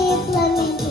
implemented.